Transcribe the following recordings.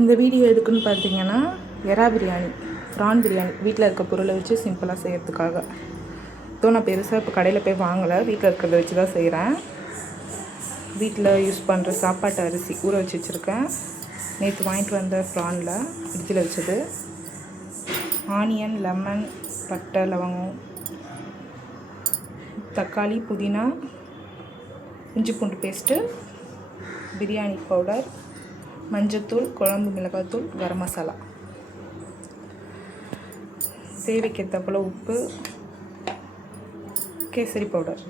இந்த வீடியோ எதுக்குன்னு பார்த்தீங்கன்னா, எறா பிரியாணி, ப்ரான் பிரியாணி வீட்டில் இருக்க பொருளை வச்சு சிம்பிளாக செய்கிறதுக்காக. நான் பெருசாக இப்போ கடையில் போய் வாங்கலை, வீட்டில் இருக்கிறத வச்சு தான் செய்கிறேன். வீட்டில் யூஸ் பண்ணுற சாப்பாட்டு அரிசி ஊற வச்சு வச்சுருக்கேன். நேற்று வாங்கிட்டு வந்த ப்ரானில் ஃப்ரிட்ஜில் வச்சது. ஆனியன், லெமன், பட்டை, லவங்கம், தக்காளி, புதினா, இஞ்சி பூண்டு பேஸ்ட்டு, பிரியாணி பவுடர், மஞ்சத்தூள், குழம்பு மிளகாத்தூள், கரம் மசாலா, தேவைக்கேற்ற போல் உப்பு, கேசரி பவுடர்.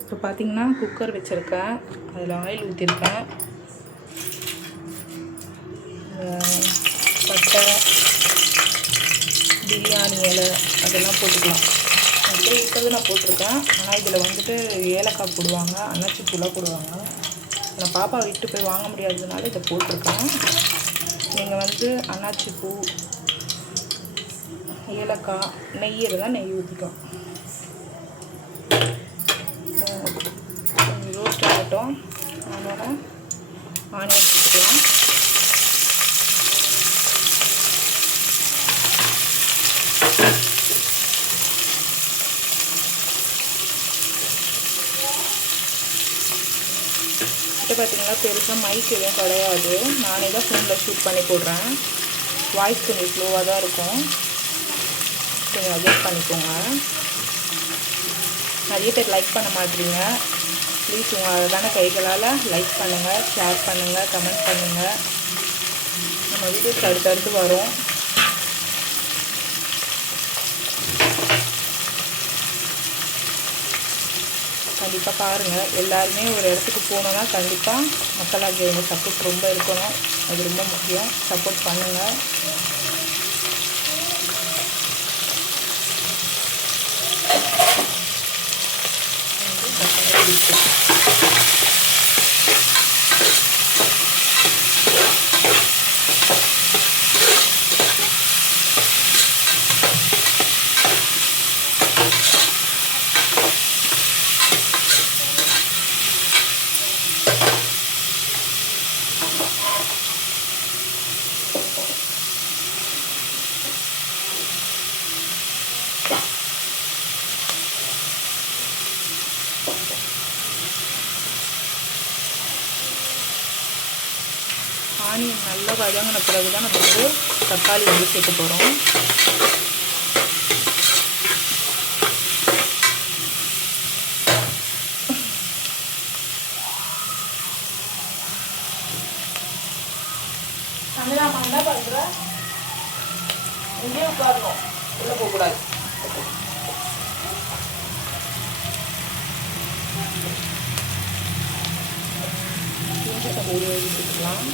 இப்போ பார்த்திங்கன்னா குக்கர் வச்சுருக்கேன், அதில் ஆயில் ஊற்றிருக்கேன். பட்டை, பிரியாணி இலை அதெல்லாம் போட்டுக்கலாம். அப்படியே இருக்கிறது நான் போட்டிருக்கேன். ஆனால் இதில் வந்துட்டு ஏலக்காய் போடுவாங்க, அன்னாச்சி பூலாம் போடுவாங்க. நான் பாப்பா விட்டு போய் வாங்க முடியாததுனால இதை போட்டிருக்கேன். நீங்கள் வந்து அன்னாச்சி பூ, ஏலக்காய், நெய் இருந்தால் நெய் ஊற்றிக்கலாம். கொஞ்சம் ரோஸ்ட் ஆகட்டும். அதோட ஆனியன் போட்டுக்கலாம். இப்போ பார்த்தீங்கன்னா பெருசாக மைக் எதுவும் கிடையாது, நானே தான் ஃபோனில் ஷூட் பண்ணி போடுறேன். வாய்ஸ் கொஞ்சம் ஸ்லோவாக தான் இருக்கும், கொஞ்சம் அட்ஜஸ்ட் பண்ணிக்கோங்க. நிறைய பேர் லைக் பண்ண மாட்டீங்க. ப்ளீஸ் உங்கள் அழகான கைகளால் லைக் பண்ணுங்கள், ஷேர் பண்ணுங்கள், கமெண்ட் பண்ணுங்கள். நம்ம வீடியோஸ் அடுத்தடுத்து வரும். கண்டிப்பாக பாருங்கள். எல்லாருமே ஒரு இடத்துக்கு போனோன்னா கண்டிப்பாக மக்களாகிய எங்கள் சப்போர்ட் ரொம்ப இருக்கணும். அது ரொம்ப முக்கியம். சப்போர்ட் பண்ணுங்கள். ஆனியன் நல்லா வதங்கின பிறகு தான் நம்ம வந்து தக்காளி வந்து சேர்க்க போகிறோம். தமிழாமா என்ன பண்ணுற? இங்கே உட்காரணும், உள்ளே போகக்கூடாது. கொஞ்சம் ஊற்றிக்கலாம்.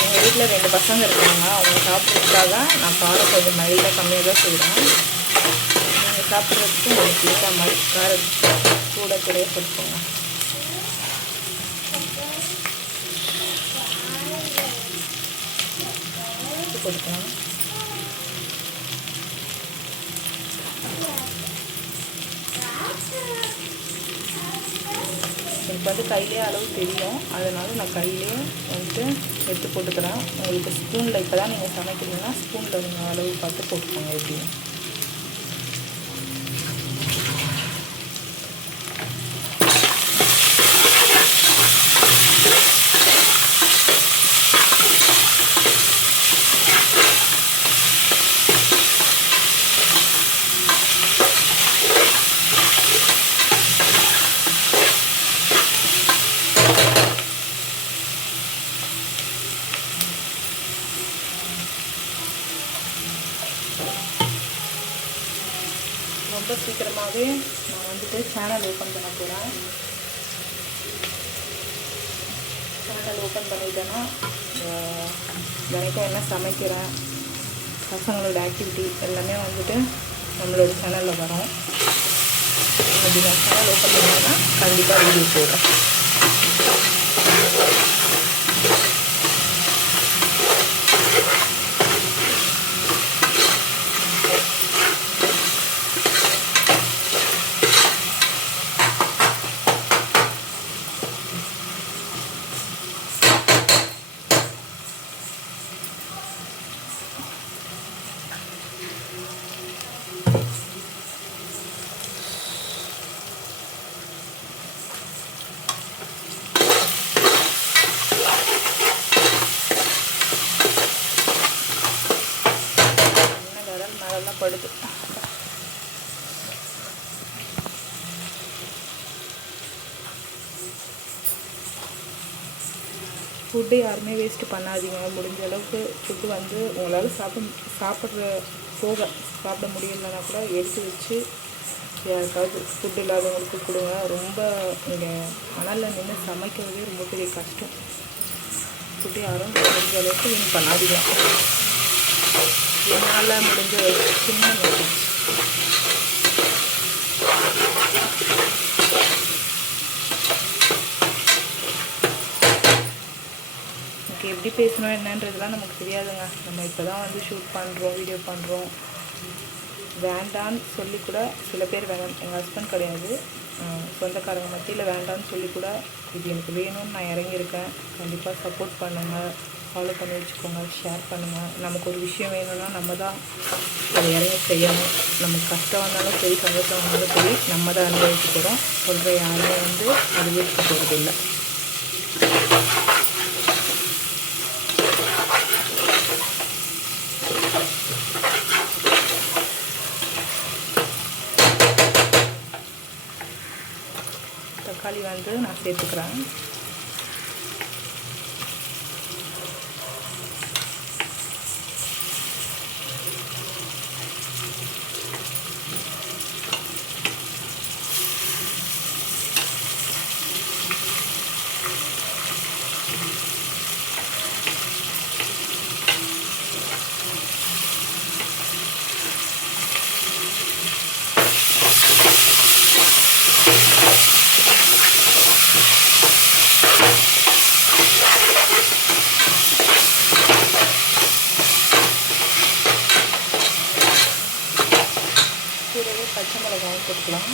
எங்கள் வீட்டில் 2 பசங்க இருக்காங்க. அவங்க சாப்பிட்றதுக்காக நான் காரம் கொஞ்சம் மைல்டாக கம்மியாக தான் செய்கிறேன். நீங்கள் சாப்பிட்றதுக்கு உங்களுக்கு ஏற்ற மாதிரி காரம் கூட போட்டுக்கோங்க. போட்டுக்கலாம். எனக்கு வந்து கையிலே அளவு தெரியும், அதனால நான் கையிலே வந்துட்டு எடுத்து போட்டுக்கிறேன். உங்களுக்கு ஸ்பூனில் இப்போ தான் நீங்கள் சமைக்கிறீங்கன்னா ஸ்பூனில் நீங்கள் அளவு பார்த்து போட்டுக்கோங்க. எப்படியும் ரொம்ப சீக்கிரமாகவே நான் வந்துட்டு சேனல் ஓப்பன் பண்ண போகிறேன். சேனல் ஓப்பன் பண்ணிட்டேன்னா தினைக்கும் என்ன சமைக்கிறேன், பசங்களோட ஆக்டிவிட்டி எல்லாமே வந்துட்டு நம்மளோட சேனலில் வரும். அப்படி நான் சேனல் ஓப்பன் பண்ணேன்னா கண்டிப்பாக வீடியோ போடுறேன். காலெல்லாம் படுது. ஃபுட்டு யாருமே வேஸ்ட்டு பண்ணாதீங்க. முடிஞ்ச அளவுக்கு ஃபுட்டு வந்து உங்களால் சாப்பிட முடியலன்னா கூட எடுத்து வச்சு யாருக்காவது ஃபுட் இல்லாதவங்களுக்கு கொடுங்க. ரொம்ப இங்கே மணலில் நின்று சமைக்கிறதே ரொம்ப பெரிய கஷ்டம். ஃபுட்டு யாரும் முடிஞ்ச அளவுக்கு வீண் பண்ணாதீங்க. என்னால் முடிஞ்ச சின்ன மெசேஜ். ஓகே, எப்படி பேசணும் என்னன்றதுலாம் நமக்கு தெரியாதுங்க. நம்ம இப்போ தான் வந்து ஷூட் பண்ணுறோம், வீடியோ பண்ணுறோம். வேண்டான்னு சொல்லி கூட சில பேர் வேணாம், எங்கள் ஹஸ்பண்ட் கிடையாது, சொந்தக்காரங்க மத்தியில் வேண்டான்னு சொல்லி கூட இது எனக்கு வேணும்னு நான் இறங்கியிருக்கேன். கண்டிப்பாக சப்போர்ட் பண்ணுங்கள், ஃபாலோ பண்ணி வச்சுக்கோங்க, ஷேர் பண்ணுங்கள். நமக்கு ஒரு விஷயம் வேணும்னா நம்ம தான் அதை இறங்கி செய்யணும். நமக்கு கஷ்டம் வந்தாலும் சரி, சந்தோஷம் வந்தாலும் சரி, நம்ம தான் அனுபவிக்க போகிறோம். சொல்கிற யாருமே வந்து அது ஏற்க போகிறது இல்லை. தக்காளி வந்து நான் சேர்த்துக்கிறேன். கூடவே பச்சை மிளகாயும் போட்டுக்கலாம்.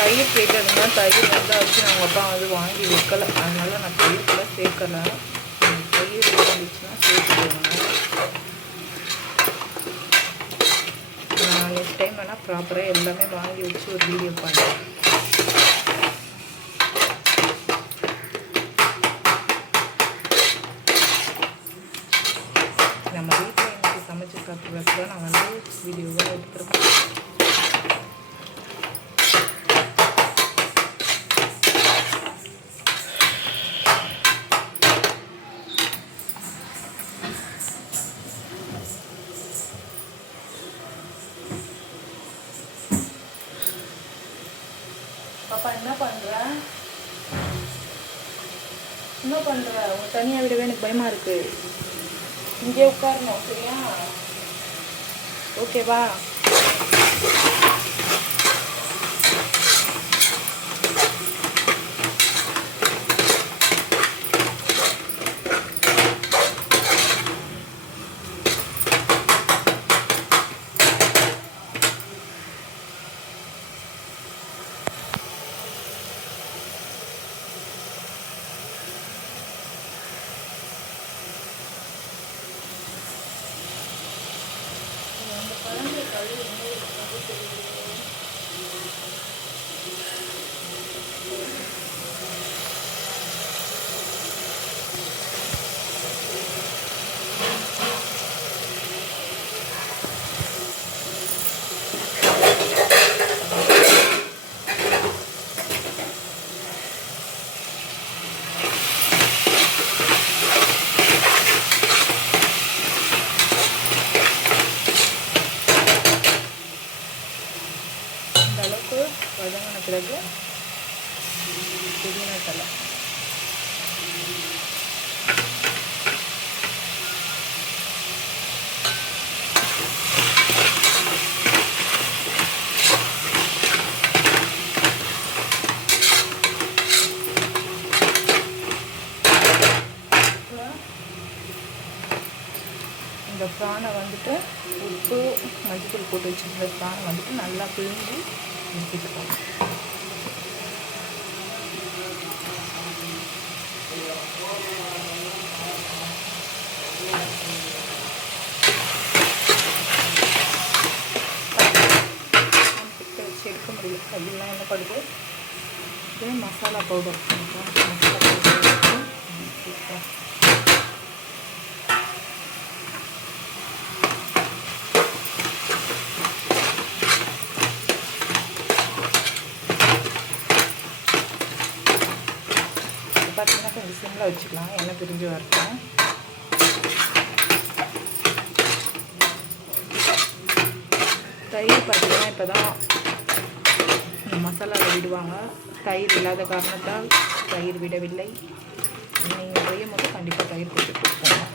தயிர் கேட்டதுன்னா தயிர் வந்து வச்சு அவங்க அப்பா வந்து வாங்கி வைக்கலை, அதனால நான் தயிர் கூட சேர்க்கலை. தயிர் இருந்துச்சுன்னா சேர்த்துக்கோங்க. நான் நெக்ஸ்ட் டைம் வேணால் ப்ராப்பராக எல்லாமே வாங்கி வச்சு ஒரு வீடியோ பண்ணுறேன். நம்ம வீட்டில் எனக்கு சமைச்சு சாப்பிட்றதுக்கு தான் நான் வந்து வீடியோவாக எடுத்துருக்கேன். பாப்பா என்ன பண்ணுற? உங்க தனியாக விடவே எனக்கு பயமாக இருக்கு. இங்கே உட்காரணும், சரியா? ஓகேவா? இந்த ப்ரானை வந்துட்டு உப்பு மஞ்சள் போட்டு வச்சுருந்த ப்ரானை வந்துட்டு நல்லா பிழிஞ்சு ஊற்றிட்டுருக்கோம். வச்சு எடுக்க முடியல, கையெல்லாம் என்ன படுது. இது மசாலா பவுடர், மசாலா பவுடர் பார்த்தீங்கன்னா கொஞ்சம் சிம்மில் வச்சுக்கலாம், எண்ணெய் பிரிஞ்சு வரட்டும். தயிர் பார்த்தீங்கன்னா இப்போ தான் மசாலாவில் விடுவாங்க. தயிர் இல்லாத காரணத்தால் தயிர் விடவில்லை. நீங்கள் செய்யும் போது கண்டிப்பாக தயிர் போட்டு கொடுப்போம்.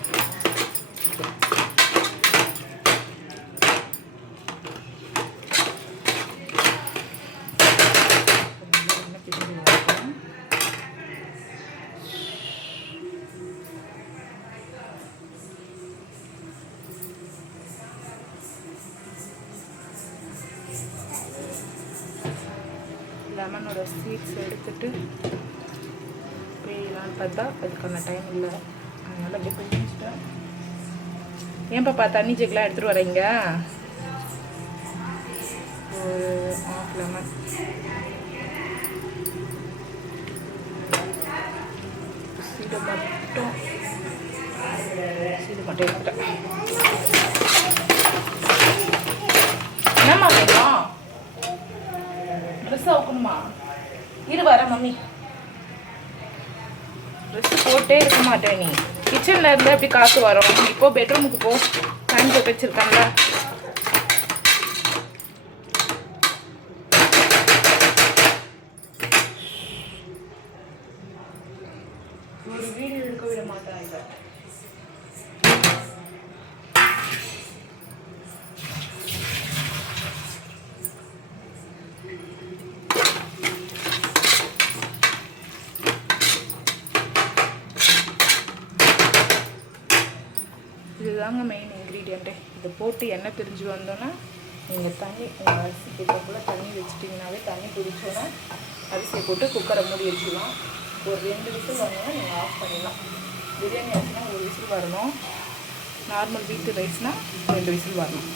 லெமனோட சீட்ஸ் எடுத்துட்டு பேயலான்னு பார்த்தா அதுக்கான டைம் இல்லை, அதனால் அப்படியே பிடிச்சிட்டேன். ஏன் பாப்பா தண்ணி ஜெக்கெலாம் எடுத்துகிட்டு வரீங்க? ஒரு ஆஃப் லெமன் சீடை மட்டும் எடுத்துட்டேன். என்னம்மா வேணும்? ட்ரெஸ் அவுக்கணுமா? இரு வர மம்மி. ட்ரெஸ் போட்டே இருக்க மாட்டேன் நீ. கிச்சனில் இருந்து அப்படி காற்று வரும். இப்போ பெட்ரூமுக்கு போ, ஃபேன் போட்டு வச்சுருக்காங்களா? ஒரு வீடியோ எடுக்க விட மாட்டாங்க. இதுதாங்க மெயின் இன்க்ரீடியண்ட்டு. இதை போட்டு எண்ணெய் பிரிஞ்சு வந்தோன்னா நீங்கள் தண்ணி உங்கள் அரிசி போல தண்ணி வச்சுட்டிங்கனாவே தண்ணி பிடிச்சோன்னா அரிசியை போட்டு குக்கரை மூடி வச்சுக்கலாம். ஒரு 2 விசில் வரணும்னா நீங்கள் ஆஃப் பண்ணிடலாம். பிரியாணி அரிசினா 1 விசில் வரணும், நார்மல் வீட்டு ரைஸ்னால் 2 விசில் வரணும்.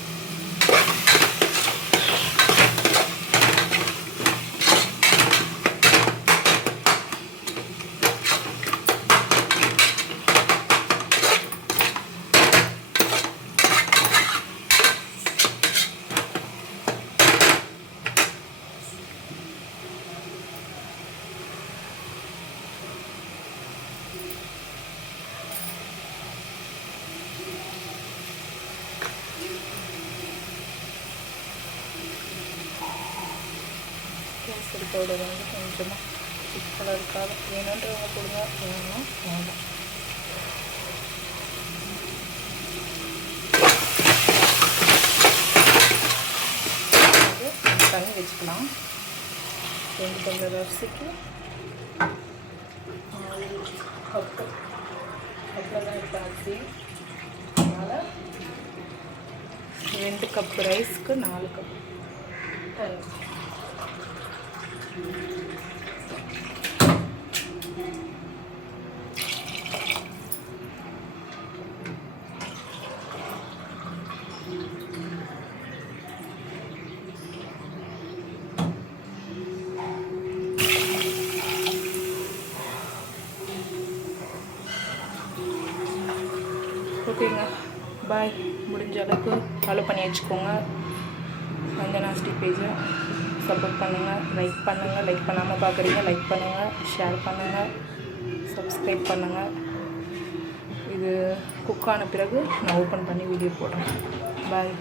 கேசரி பவுடர் வந்து கொஞ்சமாக கலருக்காக வேணுன்றவங்க கொடுங்க, வேணும் வேண்டாம். தண்ணி வச்சுக்கலாம். 2 டம்ளர் அரிசிக்கு 4 கப்பு கப்பில் தான் எடுத்த அரிசி, அதனால் 2 கப்பு ரைஸ்க்கு 4 கப் தண்ணி. ஓகேங்க, பாய். முடிஞ்ச அளவுக்கு ஃபாலோ பண்ணி வச்சுக்கோங்க. வந்தனா ஸ்டிக் பேஜை சப்போர்ட் பண்ணுங்கள், லைக் பண்ணுங்கள். லைக் பண்ணாமல் பார்க்குறீங்க, லைக் பண்ணுங்கள், ஷேர் பண்ணுங்கள், சப்ஸ்கிரைப் பண்ணுங்கள். இது குக் ஆன பிறகு நான் ஓப்பன் பண்ணி வீடியோ போடுறேன். பாய்.